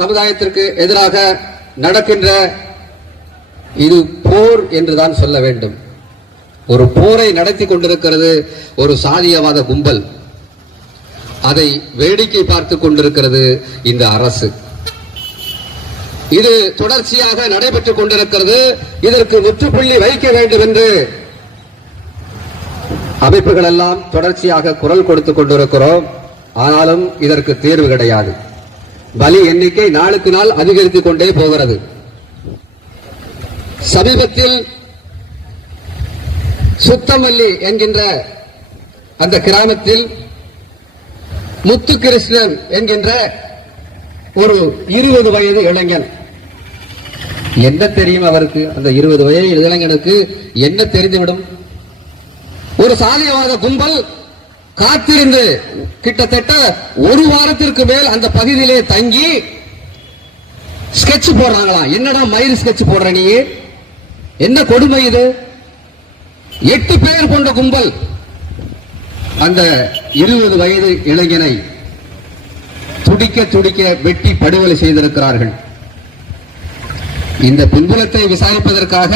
சமுதாயத்திற்கு எதிராக நடக்கின்ற இது போர் என்றுதான் சொல்ல வேண்டும். ஒரு போரை நடத்தி கொண்டிருக்கிறது ஒரு சாதியவாத கும்பல். அதை வேடிக்கை பார்த்துக் கொண்டிருக்கிறது இந்த அரசு. இது தொடர்ச்சியாக நடைபெற்றுக் கொண்டிருக்கிறது. இதற்கு முற்றுப்புள்ளி வைக்க வேண்டும் என்று அமைப்புகள் எல்லாம் தொடர்ச்சியாக குரல் கொடுத்துக் கொண்டிருக்கிறோம். ஆனாலும் இதற்கு தீர்வு கிடையாது. பலி எண்ணிக்கை நாளுக்கு நாள் அதிகரித்துக் கொண்டே போகிறது. சமீபத்தில் சுத்தமல்லி என்கின்ற அந்த கிராமத்தில் முத்துகிருஷ்ணன் என்கின்ற ஒரு 20 வயது இளைஞன், என்ன தெரியும் அவருக்கு? அந்த 20 வயது இளைஞனுக்கு என்ன தெரிந்துவிடும்? ஒரு சாதியவாத கும்பல் காத்திருந்து கிட்டத்தட்ட ஒரு வாரத்திற்கு மேல் அந்த பகுதியிலே தங்கி ஸ்கெட்ச் போடுறாங்களாம். என்னடா மயில் ஸ்கெட்ச் போடுற நீ? என்ன கொடுமை இது? 8 பேர் கொண்ட கும்பல் அந்த 20 வயது இளைஞனை துடிக்க துடிக்க வெட்டி படுகொலை செய்திருக்கிறார்கள். இந்த பின்புலத்தை விசாரிப்பதற்காக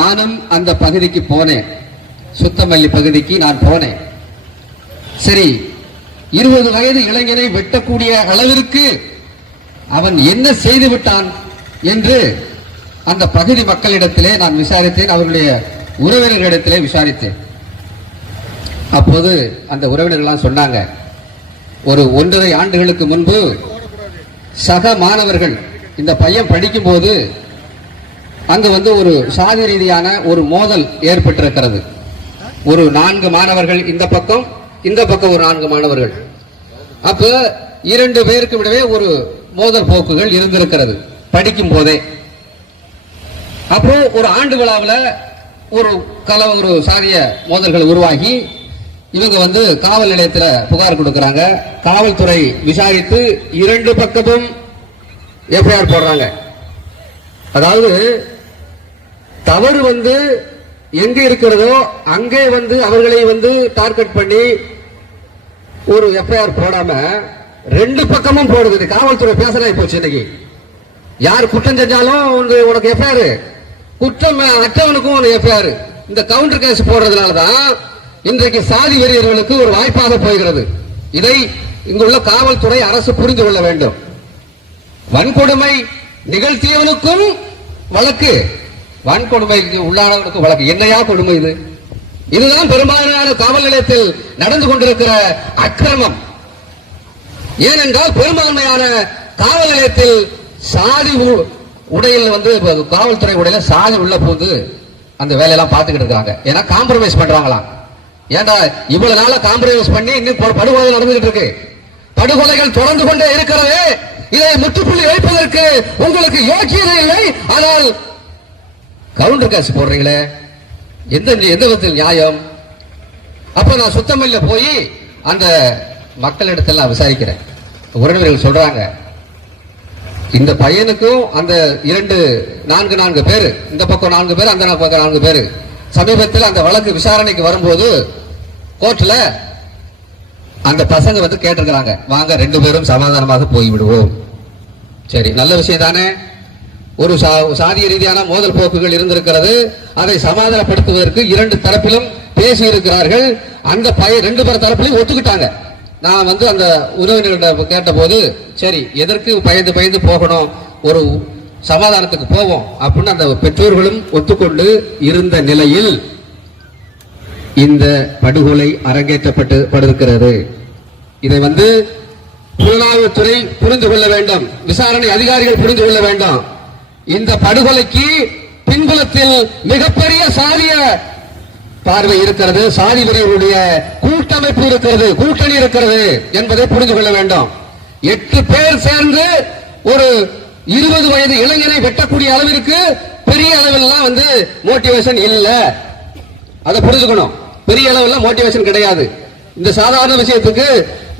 நானும் அந்த பகுதிக்கு போனேன். சுத்தமல்லி பகுதிக்கு நான் போனேன். சரி, 20 வயது இளைஞனை வெட்டக்கூடிய அளவிற்கு அவன் என்ன செய்து விட்டான் என்று அந்த பகுதி மக்களிடத்திலே நான் விசாரித்தேன். அவர்களுடைய உறவினர்களிடத்திலே விசாரித்தேன். அப்போது அந்த உறவினர்கள்லாம் சொன்னாங்க, ஒரு 1.5 ஆண்டுகளுக்கு முன்பு சக மாணவர்கள், இந்த பையன் படிக்கும் போது அங்கு ஒரு சாதி ரீதியான ஒரு மோதல் ஏற்பட்டிருக்கிறது. ஒரு 4 மாணவர்கள் இந்த பக்கம் ஒரு 4 மாணவர்கள். அப்ப 2 பேருக்கு விடவே ஒரு மோதல் போக்குகள் இருந்திருக்கிறது படிக்கும் போதே. அப்புறம் ஒரு ஆண்டு விழாவில் ஒரு சாதிய மோதல்கள் உருவாகி இவங்க காவல் நிலையத்தில் புகார் கொடுக்கிறாங்க. காவல்துறை விசாரித்து 2 பக்கமும் எஃப்ஐஆர் போடுறாங்க. அதாவது தவறு எங்க இருக்கிறதோ அங்கே அவர்களை டார்கெட் பண்ணி ஒரு எஃப்ஐஆர் போடாம 2 பக்கமும் போடுது. காவல்துறை பேசுறா போச்சு. இன்னைக்கு யார் குற்றம் செஞ்சாலும் உனக்கு எஃப்ஐஆர், குற்றம் அற்றவனுக்கும் உனக்கு எஃப்ஐஆர். இந்த கவுண்டர் கேஸ் போடுறதுனாலதான் இன்றைக்கு சாதி வெறியர்களுக்கு ஒரு வாய்ப்பாக போகிறது. இதை இங்குள்ள காவல்துறை அரசு புரிந்து கொள்ள வேண்டும். வன்கொடுமை நிகழ்த்தியவனுக்கும் வழக்கு, வன்கொடுமைக்கு உள்ளானவனுக்கு வழக்கு. என்னையா கொடுமை இது? இதுதான் பெரும்பாலான காவல் நிலையத்தில் நடந்து கொண்டிருக்கிற அக்கிரமம். ஏனென்றால் பெரும்பான்மையான காவல் நிலையத்தில் சாதி உடையில் காவல்துறை உடையில சாதி உள்ள போது அந்த வேலையெல்லாம் பார்த்துக்கிட்டு இருக்காங்க. ஏன்னா காம்ப்ரமைஸ் பண்றாங்களாம். ஏண்டா இவ்வளவு நாள காம்ப்ரமைஸ் பண்ணி இன்னும் படுகொலை நடந்துகிட்டு இருக்கு. படுகொலைகள் தொடர்ந்து கொண்டே இருக்கிறது. இதை முற்றுப்புள்ளி வைப்பதற்கு உங்களுக்கு யோக்கியதை இல்லை. ஆனால் கவுண்டர் கேஸ் போடுறீங்களே, எந்த விதத்தில் நியாயம்? அப்ப நான் சுத்தமல்ல போய் அந்த மக்களிடத்தில் விசாரிக்கிறேன். உறவினர்கள் சொல்றாங்க, இந்த பையனுக்கும் அந்த 4 பேர், இந்த பக்கம் 4 பேர், அந்த பக்கம் 4 பேர், சமீபத்தில் அந்த வழக்கு விசாரணைக்கு வரும்போது கோர்ட்ல அந்த பசங்க கேட்டிருக்கிறாங்க, வாங்க 2 பேரும் சமாதானமாக போய்விடுவோம். சரி, நல்ல விஷயம் தானே. ஒரு சாதிய ரீதியான மோதல் போக்குகள் இருந்திருக்கிறது. அதை சமாதானப்படுத்துவதற்கு 2 தரப்பிலும் பேசி இருக்கிறார்கள். அந்த 2 பேர் தரப்பிலையும் ஒத்துக்கிட்டாங்க. நான் அந்த உறவினர்களிடம் கேட்ட போது, சரி எதற்கு பயந்து போகணும், ஒரு சமாதானத்துக்கு போவோம் அப்படின்னு அந்த பெற்றோர்களும் ஒத்துக்கொண்டு இருந்த நிலையில் இந்த படுகொலை அரங்கேற்றப்பட்டிருக்கிறது. இதை புலனாய்வுத்துறை புரிந்து கொள்ள வேண்டும். விசாரணை அதிகாரிகள் புரிந்து கொள்ள வேண்டும். இந்த படுகொலைக்கு பின்புலத்தில் மிகப்பெரிய சாதிய பார்வை இருக்கிறது. சாதி வெறியர்களுடைய கூட்டமைப்பு இருக்கிறது, கூட்டணி இருக்கிறது என்பதை புரிந்து கொள்ள வேண்டும். 8 பேர் சேர்ந்து ஒரு 20 வயது இளைஞனை வெட்டக்கூடிய அளவிற்கு பெரிய அளவில் மோட்டிவேஷன் இல்ல. அதை புரிஞ்சுக்கணும். பெரிய அளவில் மோட்டிவேஷன் கிடையாது. இந்த சாதாரண விஷயத்துக்கு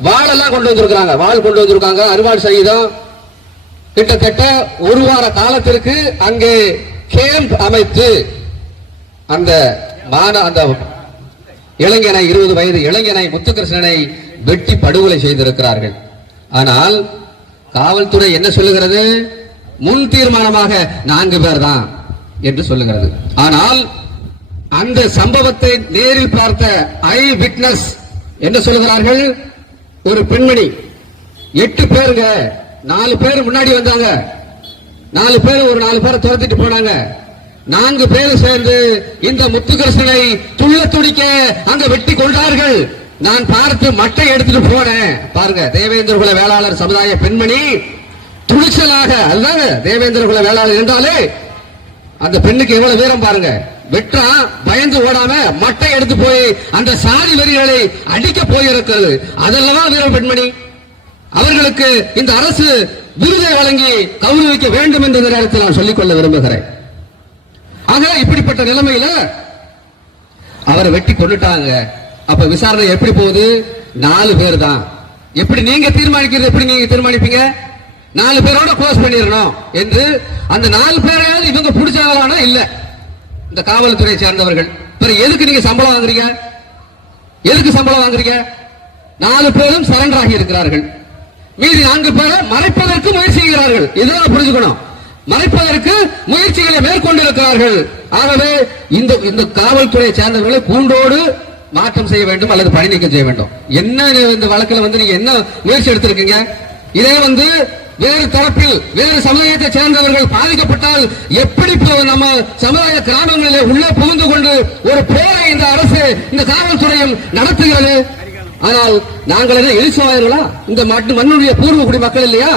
வாளெல்லாம் கொண்டு வந்திருக்காங்க. வாள் கொண்டு வந்திருக்காங்க. அறுவாள் சகிதம் கிட்டத்தட்ட ஒரு வார காலத்திற்கு அங்கே கேம்ப் அமைத்து அந்த இளைஞனை 20 வயது இளைஞனை முத்துகிருஷ்ணனை வெட்டி படுகொலை செய்திருக்கிறார்கள். ஆனால் காவல்துறை என்ன சொல்லுகிறது? முன் தீர்மானமாக 4 பேர் தான் என்று சொல்லுகிறது. ஆனால் அந்த சம்பவத்தை நேரில் பார்த்த ஐ விட்னஸ் என்ன சொல்லுகிறார்கள்? ஒரு பெண்மணி 8 பேருங்க, 4 பேர் முன்னாடி வந்தாங்க, 4 பேர் ஒரு 4 பேரை துரத்திட்டு போனாங்க, 4 பேர் சேர்ந்து இந்த முத்துகிருஷ்ணனை துள்ள துடிக்க அங்க வெட்டி கொண்டார்கள். நான் பார்த்து மட்டை எடுத்துட்டு போனேன். பாருங்க, தேவேந்திர குல வேளாளர் சமுதாய பெண்மணி துணிச்சலாக, அல்ல தேவேந்திர குல வேளாளர் என்றாலே அந்த பெண்ணுக்கு எவ்வளவு வீரம் பாருங்க. வெற்றா பயந்து ஓடாம மட்டை எடுத்து போய் அந்த சாதி வெறிகளை அடிக்க போயிருக்கிறது. அதல்லவா வீர பெண்மணி. அவர்களுக்கு இந்த அரசு விருதை வழங்கி கௌரவிக்க வேண்டும் என்ற நேரத்தில் நான் சொல்லிக்கொள்ள விரும்புகிறேன். ஆக இப்படிப்பட்ட நிலைமையில அவரை வெட்டி கொண்டுட்டாங்க. அப்ப விசாரணை எப்படி போகுது? 4 பேர் தான். எப்படி நீங்க தீர்மானிக்கிறது? எப்படி நீங்க தீர்மானிப்பீங்க? 4 பேரோட க்ளோஸ் பண்ணிடணும் என்று. அந்த 4 பேரையாவது இவங்க பிடிச்சாங்களானா? இல்ல, இந்த காவல்துறையை சேர்ந்தவர்கள். எதுக்கு நீங்க சம்பளம் வாங்குறீங்க? எதுக்கு சம்பளம் வாங்குறீங்க? 4 பேரும் சரண்டர் ஆகி இருக்கிறார்கள். மீதி 4 பேரை மறைப்பதற்கு முயற்சி செய்கிறார்கள். இதுதான் புரிஞ்சுக்கணும். மறைப்பதற்கு முயற்சிகளை மேற்கொண்டிருக்கிறார்கள். ஆகவே இந்த காவல்துறையை சேர்ந்தவர்களை கூண்டோடு மாற்றம் செய்ய வேண்டும் அல்லது பணி நீக்கம் செய்ய வேண்டும். என்ன இந்த வழக்கில் நீங்க என்ன முயற்சி எடுத்திருக்கீங்க? இதே வேறு தரப்பில் வேறு சமுதாயத்தை சேர்ந்தவர்கள் பாதிக்கப்பட்டால் எப்படி நம்ம சமுதாய கிராமங்களிலே உள்ளே புகுந்து கொண்டு ஒரு போரை இந்த அரசு இந்த காவல்துறையும் நடத்துகிறது. ஆனால் நாங்கள் என்ன எழுச்சிவாயர்களா? இந்த மண்ணுடைய பூர்வ குடி மக்கள் இல்லையா?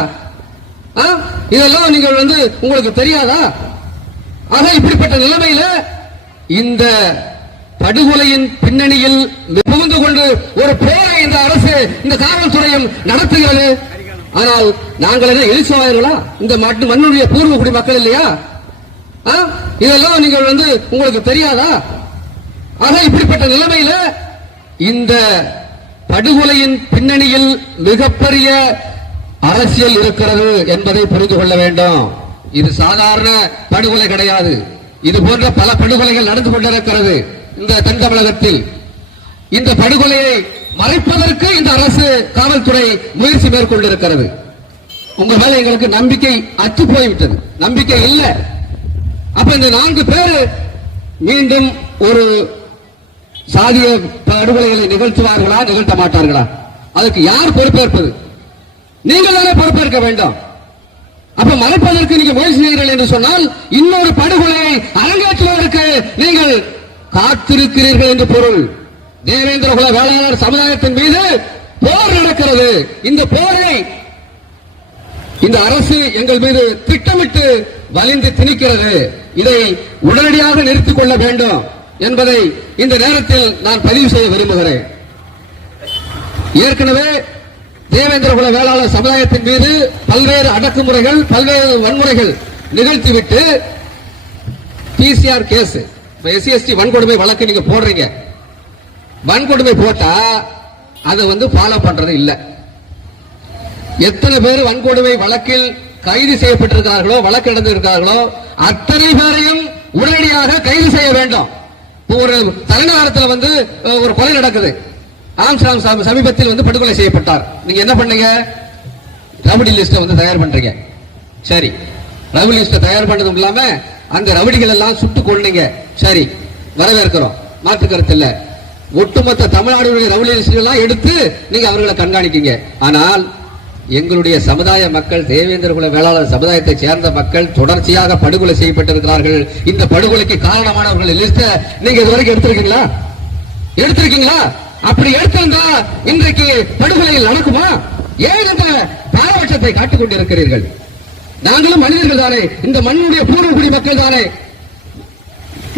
இதெல்லாம் நீங்கள் உங்களுக்கு தெரியாதா? ஆக இப்படிப்பட்ட நிலைமையில இந்த படுகொலையின் பின்னணியில் புகுந்து கொண்டு ஒரு போரை இந்த அரசு இந்த காவல்துறையும் நடத்துகிறது. ஆனால் நாங்கள் என்ன எழுச்சிவாயர்களா? இந்த மண்ணுடைய பூர்வ குடி மக்கள் இல்லையா? இதெல்லாம் நீங்கள் உங்களுக்கு தெரியாதா? ஆக இப்படிப்பட்ட நிலைமையில இந்த படுகொலையின் பின்னணியில் மிகப்பெரிய அரசியல் இருக்கிறது என்பதை புரிந்து கொள்ள வேண்டும். இது சாதாரண படுகொலை கிடையாது. இது போன்ற பல படுகொலைகள் நடந்து கொண்டிருக்கிறது இந்த தென் தமிழகத்தில். இந்த படுகொலையை மறைப்பதற்கு இந்த அரசு காவல்துறை முயற்சி மேற்கொண்டிருக்கிறது. உங்க மேல எங்களுக்கு நம்பிக்கை அற்று போய்விட்டது, நம்பிக்கை இல்லை. அப்ப இந்த 4 பேர் மீண்டும் ஒரு சாதிய படுகொலைகளை நிகழ்த்துவார்களா, நிகழ்த்த மாட்டார்களா? அதுக்கு யார் பொறுப்பேற்பது? நீங்கள் தானே பொறுப்பேற்க வேண்டும். அப்ப மறைப்பதற்கு நீங்க முயற்சி செய்கிறீர்கள் என்று சொன்னால் இன்னொரு படுகொலையை அரங்கேற்றுவதற்கு நீங்கள் காத்திருக்கிறீர்கள் என்று பொருள். தேவேந்திர குல வேளாளர் சமுதாயத்தின் மீது போர் நடக்கிறது. இந்த போரை இந்த அரசு எங்கள் மீது திட்டமிட்டு வலிந்து திணிக்கிறது. இதை உடனடியாக நிறுத்திக் கொள்ள வேண்டும் என்பதை இந்த நேரத்தில் நான் பதிவு செய்ய விரும்புகிறேன். ஏற்கனவே தேவேந்திர குல வேளாளர் சமுதாயத்தின் மீது பல்வேறு அடக்குமுறைகள், பல்வேறு வன்முறைகள் நிகழ்த்திவிட்டு பிசிஆர் கேஸ், எஸ்சி வன்கொடுமை வழக்கு நீங்க போடுறீங்க. வன்கொடுமை போட்டா அதை ஃபாலோ பண்றது இல்ல. எத்தனை பேர் வன்கொடுமை வழக்கில் கைது செய்யப்பட்டிருக்கிறார்களோ, வழக்கு நடந்திருக்கிறார்களோ அத்தனை பேரையும் உடனடியாக கைது செய்ய வேண்டும். ஒரு தலைநகரத்தில் ஒரு கொலை நடக்குது. ஆம்ஸ்டாங் சமீபத்தில் படுகொலை செய்யப்பட்டார். நீங்க என்ன பண்ணீங்க? ரவுடி லிஸ்ட தயார் பண்றீங்க. சரி, ரவுடி லிஸ்ட தயார் பண்ணதும் இல்லாம அந்த ரவுடிகள் எல்லாம் சுட்டு கொண்டீங்க. சரி, வரவேற்கிறோம், மாற்று கருத்து இல்ல. ஒட்டுமொத்த தமிழ்நாடு ரவுடி லிஸ்ட் எல்லாம் எடுத்து நீங்க அவர்களை கண்காணிக்கீங்க. ஆனால் எங்களுடைய சமுதாய மக்கள், தேவேந்திர குல வேளாளர் சமுதாயத்தை சேர்ந்த மக்கள் தொடர்ச்சியாக படுகொலை செய்யப்பட்டிருக்கிறார்கள். இந்த படுகொலைக்கு காரணமானவர்கள் லிஸ்ட நீங்க இதுவரைக்கும் எடுத்திருக்கீங்களா? எடுத்திருக்கீங்களா? அப்படி எடுத்திருந்தா இன்றைக்கு படுகொலையில் நடக்குமா? ஏன் இந்த பாரபட்சத்தை காட்டிக் கொண்டிருக்கிறீர்கள்? நாங்களும் மனிதர்கள் தானே, இந்த மண்ணுடைய பூர்வ குடி மக்கள் தானே.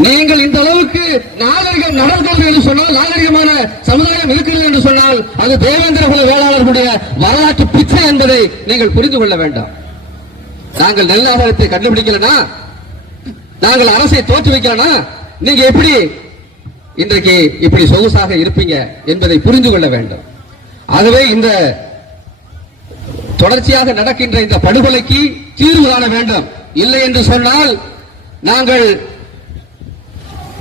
நீங்கள் இந்த அளவுக்கு நாகரிகம் நடந்தது என்று சொன்னால், நாகரிகமான சமுதாயம் இருக்கிறது என்று சொன்னால் அது தேவேந்திர குல வேளாளர்களுடைய வரலாற்று பிச்சை என்பதை நீங்கள் புரிந்து கொள்ள வேண்டாம். நாங்கள் நல்ல ஆதாரத்தை கண்டுபிடிக்கலனா, நாங்கள் அரசை தோற்று வைக்கலனா நீங்க எப்படி இன்றைக்கு இப்படி சொகுசாக இருப்பீங்க என்பதை புரிந்து கொள்ள வேண்டும். ஆகவே இந்த தொடர்ச்சியாக நடக்கின்ற இந்த படுகொலைக்கு தீர்வு காண வேண்டும். இல்லை என்று சொன்னால் நாங்கள்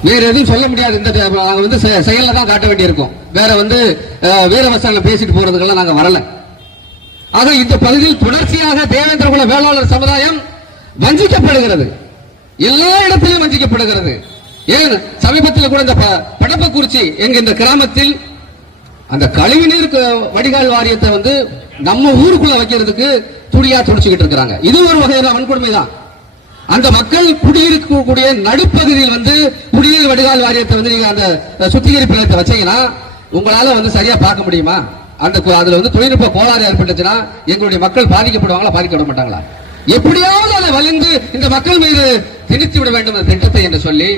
வேற எதுவும் சொல்ல முடியாது. இந்த செயல தான் காட்ட வேண்டியிருக்கும். வேற வீரவசனம் பேசிட்டு போறதுக்கெல்லாம் நாங்க வரல. ஆக இந்த பகுதியில் தொடர்ச்சியாக தேவேந்திரகுல வேளாளர் சமுதாயம் வஞ்சிக்கப்படுகிறது, எல்லா இடத்திலும் வஞ்சிக்கப்படுகிறது. ஏன் சமீபத்தில் கூட இந்த படப்பக்குறிச்சி என்கின்ற கிராமத்தில் அந்த கழிவுநீர் வடிகால் வாரியத்தை வந்து நம்ம ஊருக்குள்ள வைக்கிறதுக்கு துடியா துடிச்சுக்கிட்டு இருக்கிறாங்க. இது ஒரு வகையான வன்கொடுமை தான். அந்த மக்கள் குடியிருக்கக்கூடிய நடுப்பகுதியில் வந்து குடிநீர் வடிகால் வாரியத்தை வந்து நீங்க அந்த சுத்திகரிப்பு நிலையத்தை வச்சீங்கன்னா உங்களால வந்து சரியா பார்க்க முடியுமா? அந்த அதுல வந்து தொழில்நுட்ப கோளாறு ஏற்பட்டுச்சுன்னா எங்களுடைய மக்கள் பாதிக்கப்படுவாங்களா, பாதிக்கப்பட மாட்டாங்களா? எப்படியாவது அதை வலிந்து இந்த மக்கள் மீது திணித்து விட வேண்டும் அந்த திட்டத்தை என்று சொல்லி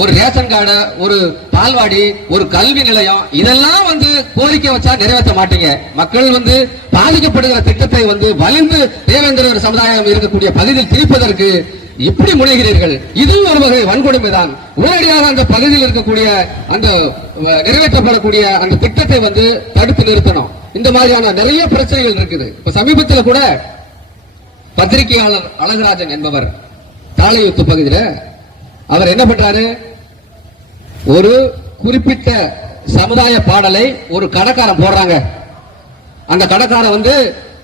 ஒரு ரேஷன் கார்டு, ஒரு பால்வாடி, ஒரு கல்வி நிலையம் இதெல்லாம் வந்து கோரிக்கை வச்சா நிறைவேற்ற மாட்டீங்க. மக்கள் வந்து பாதிக்கப்படுகிற திட்டத்தை வந்து வலிந்து தேவேந்திர சமுதாயம் இருக்கக்கூடிய பகுதியில் திணிப்பதற்கு எப்படி முனைகிறீர்கள்? இது ஒரு வகை வன்கொடுமை தான். உடனடியாக அந்த பகுதியில் இருக்கக்கூடிய அந்த நிறைவேற்றப்படக்கூடிய அந்த திட்டத்தை வந்து தடுத்து நிறுத்தணும். இந்த மாதிரியான நிறைய பிரச்சனைகள் இருக்குது. இப்ப சமீபத்தில் கூட பத்திரிகையாளர் அழகராஜன் என்பவர் தாளையூத்து பகுதியில் அவர் என்ன பண்றாரு, ஒரு குறிப்பிட்ட சமுதாய பாடலை ஒரு கடைக்காரன் போடுறாங்க. அந்த கடைக்காரன் வந்து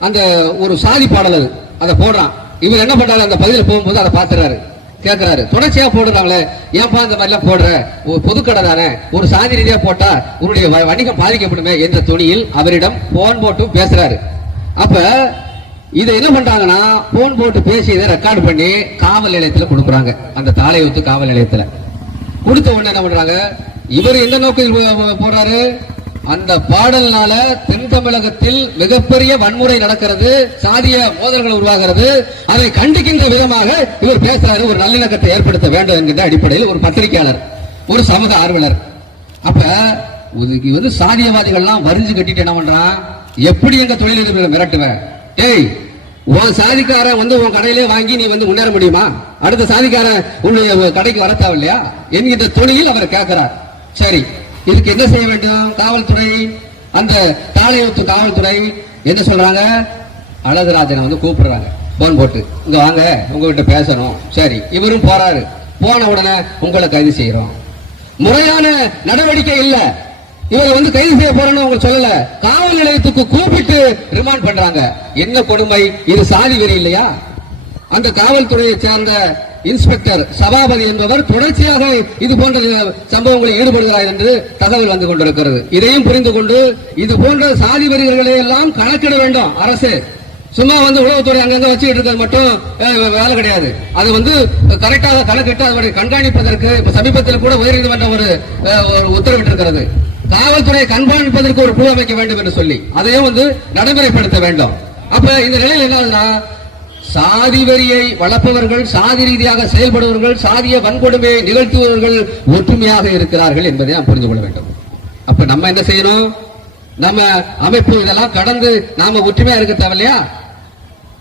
அந்த ஒரு சாதி பாடல் அதை போடுறான். இவர் என்ன பண்றாரு, அந்த பகுதியில் போகும்போது அதை பார்த்துறாரு, கேட்கிறாரு, தொடர்ச்சியா போடுறாங்களே, ஏன்பா இந்த மாதிரி எல்லாம் போடுற, ஒரு பொதுக்கடை தானே, ஒரு சாதி ரீதியா போட்டா உன்னுடைய வணிகம் பாதிக்கப்படுமே என்ற துணியில் அவரிடம் போன் போட்டு பேசுறாரு. அப்ப இதை என்ன பண்றாங்கன்னா போன் போட்டு பேசி இதை ரெக்கார்டு பண்ணி காவல் நிலையத்தில் கொடுக்குறாங்க. அந்த தாளையூத்து காவல் நிலையத்தில் கொடுத்த உடனே என்ன பண்றாங்க, இவர் எந்த நோக்கத்தில் போறாரு, அந்த பாடல்னால தென் தமிழகத்தில் மிகப்பெரிய வன்முறை நடக்கிறது, சாதிய மோதல்கள் உருவாகிறது, அதை கண்டிக்கின்ற விதமாக இவர் பேசுறாரு. ஒரு நல்லிணக்கத்தை ஏற்படுத்த வேண்டும் என்கின்ற அடிப்படையில் ஒரு பத்திரிகையாளர், ஒரு சமூக ஆர்வலர். அப்ப வந்து சாதியவாதிகள்லாம் வரிஞ்சு கட்டிட்டு என்ன பண்றான், எப்படி எங்க தொழிலதிபர்களை மிரட்டுவேன், ஏய் உன் சாதிக்கார வந்து உன் கடையிலே வாங்கி நீ வந்து முன்னேற முடியுமா, அடுத்த சாதிக்கார உன்னுடைய கடைக்கு வர தேவையில்லையா என்கின்ற துணியில் அவர் கேட்கிறார். சரி, இதுக்கு என்ன செய்ய வேண்டும்? காவல்துறை, அந்த தாளையூத்து காவல்துறை என்ன சொல்றாங்க, அழகராஜனை வந்து கூப்பிடுறாங்க போன் போட்டு, இங்க வாங்க உங்ககிட்ட பேசணும். சரி, இவரும் போறாரு. போன உடனே உங்களை கைது செய்யறோம். முறையான நடவடிக்கை இல்ல, இவரை வந்து கைது செய்ய போறோம்னு அவங்க சொல்லல, காவல் நிலையத்துக்கு கூப்பிட்டு ரிமாண்ட் பண்றாங்க. என்ன கொடுமை இது, சாதி வெறி இல்லையா? அந்த காவல்துறையை சேர்ந்த இன்ஸ்பெக்டர் சபாபதி என்பவர் தொடர்ச்சியாக இது போன்ற சம்பவங்களில் ஈடுபடுகிறார் என்று தகவல் வந்து கொண்டிருக்கிறது. இதையும் புரிந்து கொண்டு இது போன்ற சாதி வெறிகளை எல்லாம் கணக்கிட வேண்டும் அரசு. சும்மா வந்து உளவுத்துறை அங்கங்க வச்சுக்கிட்டு இருக்கிறது மட்டும் வேலை கிடையாது. அது வந்து கரெக்டாக கணக்கிட்டு அதனுடைய கண்காணிப்பதற்கு சமீபத்தில் கூட உயர்நீதிமன்றம் ஒரு உத்தரவிட்டிருக்கிறது. காவல்துறையை கண்காணிப்பதற்கு ஒரு குழு அமைக்க வேண்டும் என்று சொல்லி அதையும் வந்து நடைமுறைப்படுத்த வேண்டும். அப்ப இந்த நிலையில் என்ன, சாதி வெறியை வளர்ப்பவர்கள், சாதி ரீதியாக செயல்படுபவர்கள், சாதிய வன்கொடுமையை நிகழ்த்துபவர்கள் ஒற்றுமையாக இருக்கிறார்கள் என்பதை நாம் புரிந்து கொள்ள வேண்டும். அப்ப நம்ம என்ன செய்யணும், நம்ம அமைப்பு இதெல்லாம் கடந்து நாம ஒற்றுமையா இருக்க தேவையில்லையா?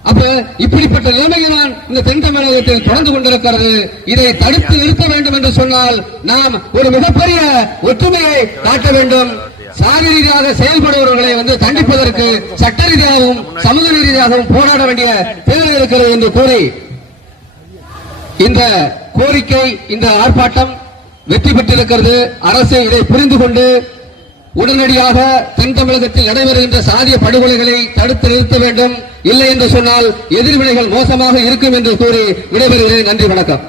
அப்ப இப்படிப்பட்ட நிலைமைகள் இந்த தென் தமிழகத்தில் தொடர்ந்து கொண்டிருக்கிறது. இதை தடுத்து நிறுத்த வேண்டும் என்று சொன்னால் நாம் ஒரு மிகப்பெரிய ஒற்றுமையை காட்ட வேண்டும். சாதி ரீதியாக செயல்படுபவர்களை வந்து தண்டிப்பதற்கு சட்ட ரீதியாகவும் சமூக ரீதியாகவும் போராட வேண்டிய தேவை இருக்கிறது என்று கூறி இந்த கோரிக்கை, இந்த ஆர்ப்பாட்டம் வெற்றி பெற்றிருக்கிறது. அரசு இதை புரிந்து கொண்டு உடனடியாக தென் தமிழகத்தில் நடைபெறுகின்ற சாதிய படுகொலைகளை தடுத்து நிறுத்த வேண்டும். இல்லை என்று சொன்னால் எதிர்வினைகள் மோசமாக இருக்கும் என்று கூறி விடைபெறுகிறேன். நன்றி, வணக்கம்.